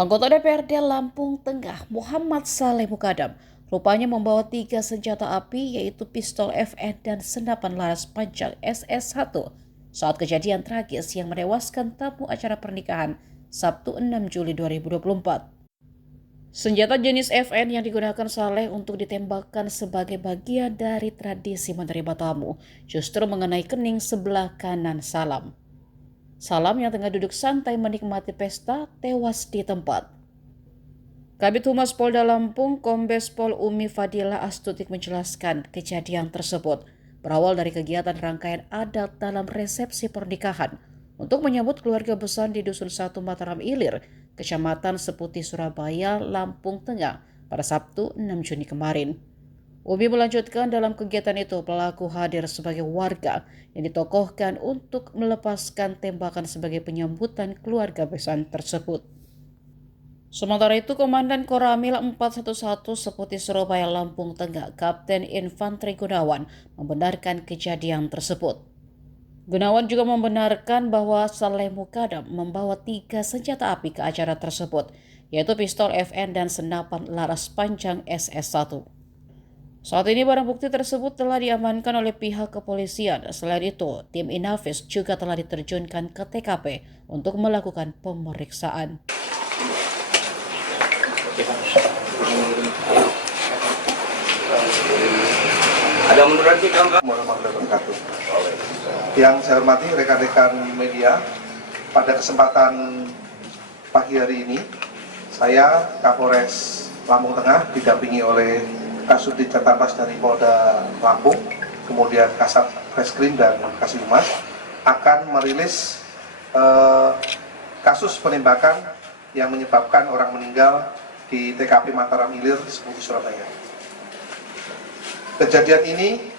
Anggota DPRD Lampung Tengah Muhammad Saleh Mukadam rupanya membawa 3 senjata api yaitu pistol FN dan senapan laras panjang SS1 saat kejadian tragis yang menewaskan tamu acara pernikahan Sabtu 6 Juli 2024. Senjata jenis FN yang digunakan Saleh untuk ditembakkan sebagai bagian dari tradisi menerima tamu justru mengenai kening sebelah kanan Salam. Salam yang tengah duduk santai menikmati pesta tewas di tempat. Kabid Humas Polda Lampung, Kombes Pol Umi Fadila Astutik menjelaskan kejadian tersebut berawal dari kegiatan rangkaian adat dalam resepsi pernikahan untuk menyambut keluarga besar di Dusun 1 Mataram Ilir, Kecamatan Seputi, Surabaya, Lampung Tengah pada Sabtu 6 Juni kemarin. Umi melanjutkan dalam kegiatan itu pelaku hadir sebagai warga yang ditokohkan untuk melepaskan tembakan sebagai penyambutan keluarga besar tersebut. Sementara itu, Komandan Koramil 411 Seputi Surabaya Lampung Tengah, Kapten Infanteri Gunawan, membenarkan kejadian tersebut. Gunawan juga membenarkan bahwa Saleh Mukadam membawa 3 senjata api ke acara tersebut, yaitu pistol FN dan senapan laras panjang SS1. Saat ini barang bukti tersebut telah diamankan oleh pihak kepolisian. Selain itu, tim Inavis juga telah diterjunkan ke TKP untuk melakukan pemeriksaan. Ada menurut kita yang saya hormati rekan-rekan media, pada kesempatan pagi hari ini saya Kapolres Lampung Tengah didampingi oleh Kasubdit Jatpas dari Polda Lampung, kemudian Kasat Reskrim dan Kasih Humas akan merilis kasus penembakan yang menyebabkan orang meninggal di TKP Mataram Ilir, Seputi, Surabaya. Kejadian ini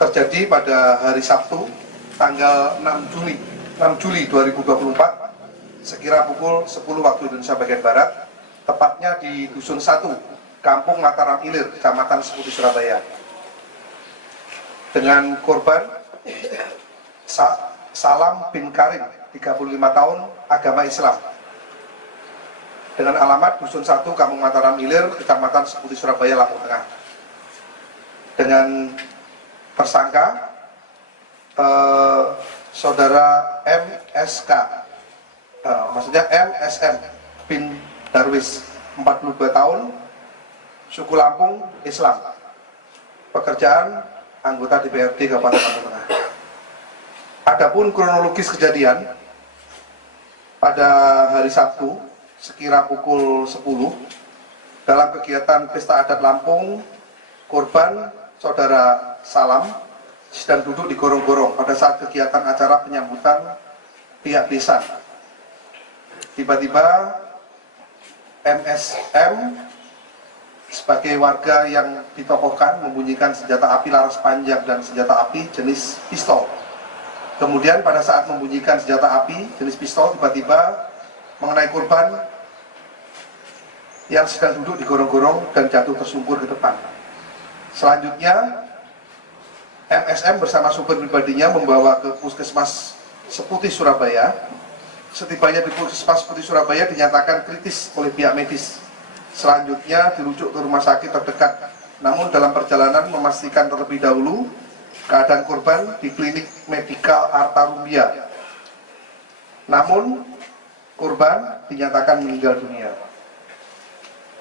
terjadi pada hari Sabtu, tanggal 6 Juli 2024, sekira pukul 10 waktu Indonesia bagian Barat, tepatnya di Dusun 1, Kampung Mataram Ilir, Kecamatan Seputi, Surabaya. Dengan korban Salam bin Karim, 35 tahun, agama Islam. Dengan alamat Dusun 1, Kampung Mataram Ilir, Kecamatan Seputi, Surabaya, Lampung Tengah. Dengan tersangka saudara MSK, maksudnya MSM bin Darwis, 42 tahun, suku Lampung, Islam. Pekerjaan anggota DPRD Kabupaten Lampung Tengah. Adapun kronologis kejadian pada hari Sabtu sekira pukul 10 dalam kegiatan pesta adat Lampung, korban saudara Salam sedang duduk di gorong-gorong pada saat kegiatan acara penyambutan pihak desa. Tiba-tiba MSM sebagai warga yang ditokohkan membunyikan senjata api laras panjang dan senjata api jenis pistol. Kemudian pada saat membunyikan senjata api jenis pistol, tiba-tiba mengenai korban yang sedang duduk di gorong-gorong dan jatuh tersungkur ke depan. Selanjutnya MSM bersama supir pribadinya membawa ke Puskesmas Seputi, Surabaya. Setibanya di Puskesmas Seputi, Surabaya dinyatakan kritis oleh pihak medis. Selanjutnya dirujuk ke rumah sakit terdekat. Namun dalam perjalanan memastikan terlebih dahulu keadaan korban di klinik medikal Arta Rumbia. Namun korban dinyatakan meninggal dunia.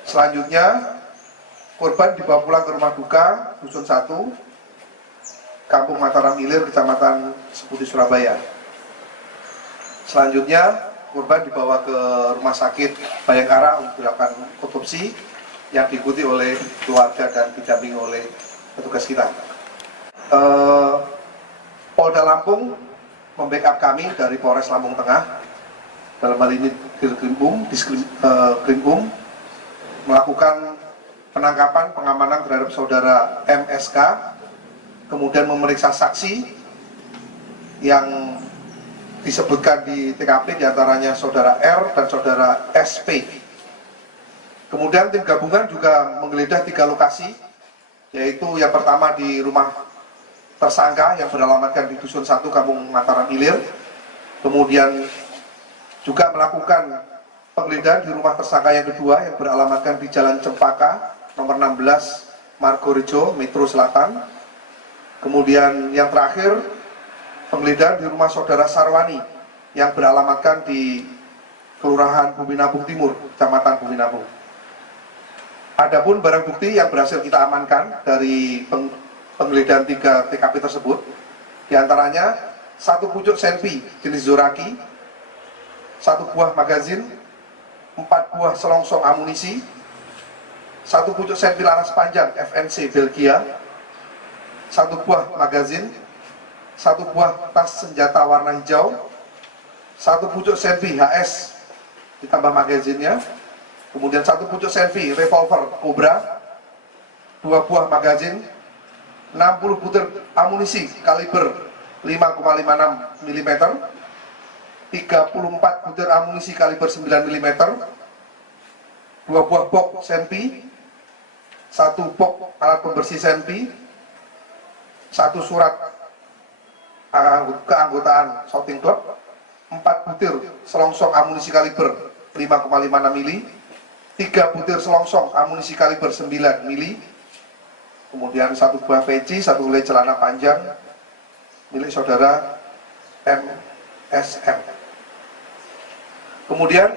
Selanjutnya korban dibawa pulang ke rumah duka Dusun 1, Kampung Mataram Ilir, Kecamatan Seputi, Surabaya. Selanjutnya korban dibawa ke rumah sakit Bayangkara untuk dilakukan otopsi yang diikuti oleh keluarga dan didampingi oleh petugas kita. Polda Lampung membackup kami dari Polres Lampung Tengah, dalam hal ini Diskrimum, melakukan penangkapan, pengamanan terhadap saudara MSK, kemudian memeriksa saksi yang disebutkan di TKP, diantaranya saudara R dan saudara SP. Kemudian tim gabungan juga menggeledah 3 lokasi, yaitu yang pertama di rumah tersangka yang beralamatkan di Dusun 1, Kampung Mataram Ilir, kemudian juga melakukan penggeledahan di rumah tersangka yang kedua yang beralamatkan di Jalan Cempaka nomor 16 Margorejo, Metro Selatan. Kemudian yang terakhir, penggeledahan di rumah saudara Sarwani yang beralamatkan di Kelurahan Buminabung Timur, Kecamatan Buminabung. Adapun barang bukti yang berhasil kita amankan dari penggeledahan 3 TKP tersebut, diantaranya 1 pucuk senpi jenis Zoraki, 1 buah magazin, 4 buah selongsong amunisi, 1 pucuk senpi laras panjang FNC Belgia, 1 buah magazin, 1 buah tas senjata warna hijau, 1 pucuk senpi HS ditambah magazinnya, kemudian 1 pucuk senpi revolver Cobra, 2 buah magazin, 60 butir amunisi kaliber 5,56 mm, 34 butir amunisi kaliber 9 mm, 2 buah box senpi, 1 box alat pembersih senpi, 1 surat keanggotaan shooting club, 4 butir selongsong amunisi kaliber 5,56 mm, 3 butir selongsong amunisi kaliber 9 mm, kemudian 1 buah peci, 1 helai celana panjang milik saudara MSM. Kemudian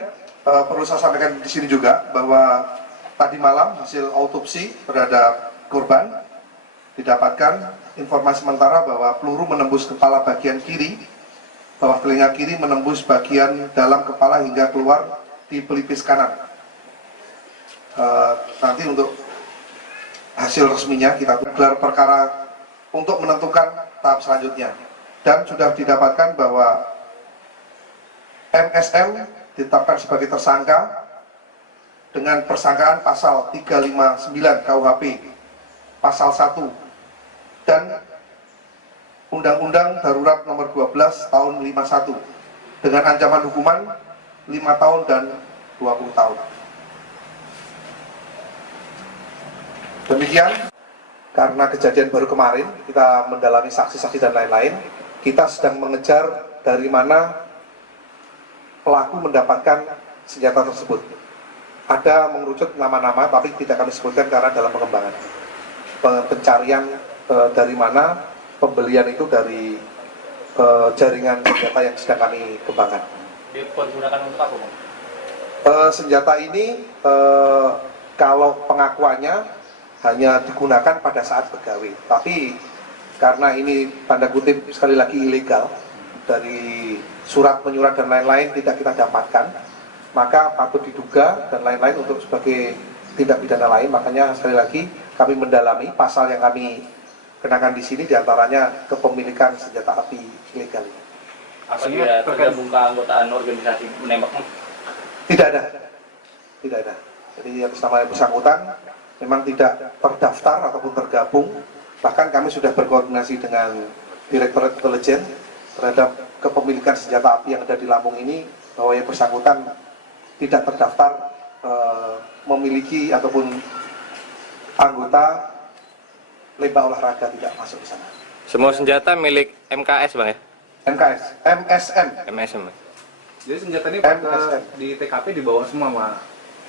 perlu saya sampaikan di sini juga bahwa tadi malam hasil autopsi terhadap korban didapatkan informasi sementara bahwa peluru menembus kepala bagian kiri, bawah telinga kiri menembus bagian dalam kepala hingga keluar di pelipis kanan. Nanti untuk hasil resminya kita gelar perkara untuk menentukan tahap selanjutnya. Dan sudah didapatkan bahwa MSM ditetapkan sebagai tersangka dengan persangkaan pasal 359 KUHP, pasal 1, dan Undang-Undang Darurat nomor 12 tahun 51 dengan ancaman hukuman 5 tahun dan 20 tahun. Demikian, karena kejadian baru kemarin, kita mendalami saksi-saksi dan lain-lain, kita sedang mengejar dari mana pelaku mendapatkan senjata tersebut. Ada mengerucut nama-nama, tapi tidak kami sebutkan karena dalam pengembangan. Pencarian dari mana, pembelian itu dari jaringan senjata yang sedang kami kembangkan. Dipergunakan untuk apa, Bang? Senjata ini kalau pengakuannya hanya digunakan pada saat pegawai, tapi karena ini tanda kutip sekali lagi ilegal, dari surat menyurat dan lain-lain tidak kita dapatkan, maka patut diduga dan lain-lain untuk sebagai tindak pidana lain. Makanya sekali lagi kami mendalami pasal yang kami kenakan di sini, diantaranya kepemilikan senjata api ilegal ini. Apa dia tergabung ke anggotaan organisasi menembak? Tidak ada. Jadi atas nama yang bersangkutan memang tidak terdaftar ataupun tergabung. Bahkan kami sudah berkoordinasi dengan Direktorat Intelijen terhadap kepemilikan senjata api yang ada di Lampung ini, bahwa yang bersangkutan tidak terdaftar memiliki ataupun anggota lembah olahraga, tidak masuk di sana. Semua senjata milik MKS, Bang ya? MSM. Jadi senjata ini MSM. di TKP dibawa semua sama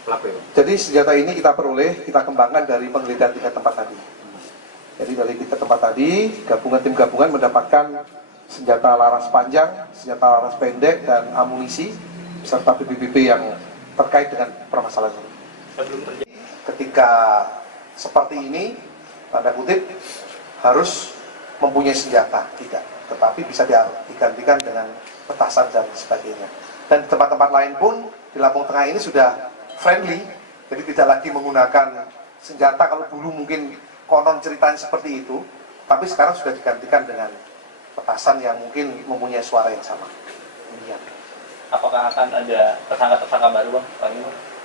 pelaku ya? Jadi senjata ini kita peroleh, kita kembangkan dari penggeledahan 3 tempat tadi. Jadi dari 3 tempat tadi, tim gabungan mendapatkan senjata laras panjang, senjata laras pendek, dan amunisi, serta BBB yang terkait dengan permasalahan ini. Ketika seperti ini, tanda kutip, harus mempunyai senjata, tidak. Tetapi bisa digantikan dengan petasan dan sebagainya. Dan di tempat-tempat lain pun, di Lampung Tengah ini sudah friendly, jadi tidak lagi menggunakan senjata. Kalau dulu mungkin konon ceritanya seperti itu, tapi sekarang sudah digantikan dengan petasan yang mungkin mempunyai suara yang sama. Demikian. Apakah akan ada tersangka-tersangka baru, Bang?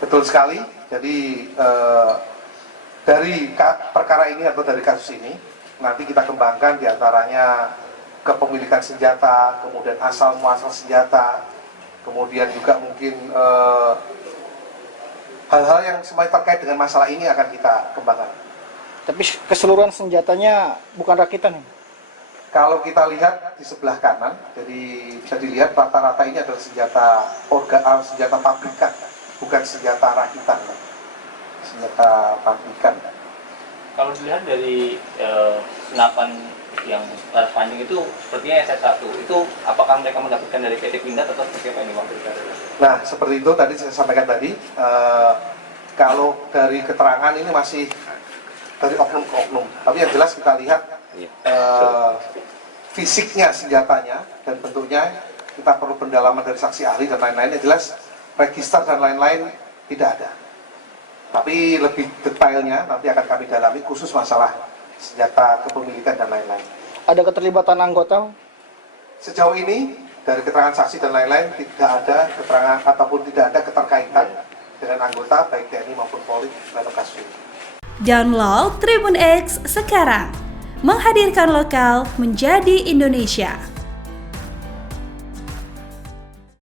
Betul sekali. Jadi dari perkara ini atau dari kasus ini nanti kita kembangkan diantaranya kepemilikan senjata, kemudian asal muasal senjata, kemudian juga mungkin hal-hal yang semuanya terkait dengan masalah ini akan kita kembangkan. Tapi keseluruhan senjatanya bukan rakitan? Kalau kita lihat di sebelah kanan, jadi bisa dilihat rata-rata ini adalah senjata pabrikan, bukan senjata rakitan, senjata pabrikan. Kalau dilihat dari senapan yang laras panjang itu sepertinya SS1, itu apakah mereka mendapatkan dari PT Pindad atau seperti apa ini Bang? Nah, seperti itu tadi saya sampaikan tadi, kalau dari keterangan ini masih dari oknum ke oknum, tapi yang jelas kita lihat fisiknya senjatanya dan bentuknya, kita perlu pendalaman dari saksi ahli dan lain-lain. Yang jelas register dan lain-lain tidak ada, tapi lebih detailnya nanti akan kami dalami khusus masalah senjata kepemilikan dan lain-lain. Ada keterlibatan anggota? Sejauh ini dari keterangan saksi dan lain-lain tidak ada keterangan ataupun tidak ada keterkaitan dengan anggota baik TNI maupun Polri dalam kasus ini. Download Tribun X sekarang, menghadirkan lokal menjadi Indonesia.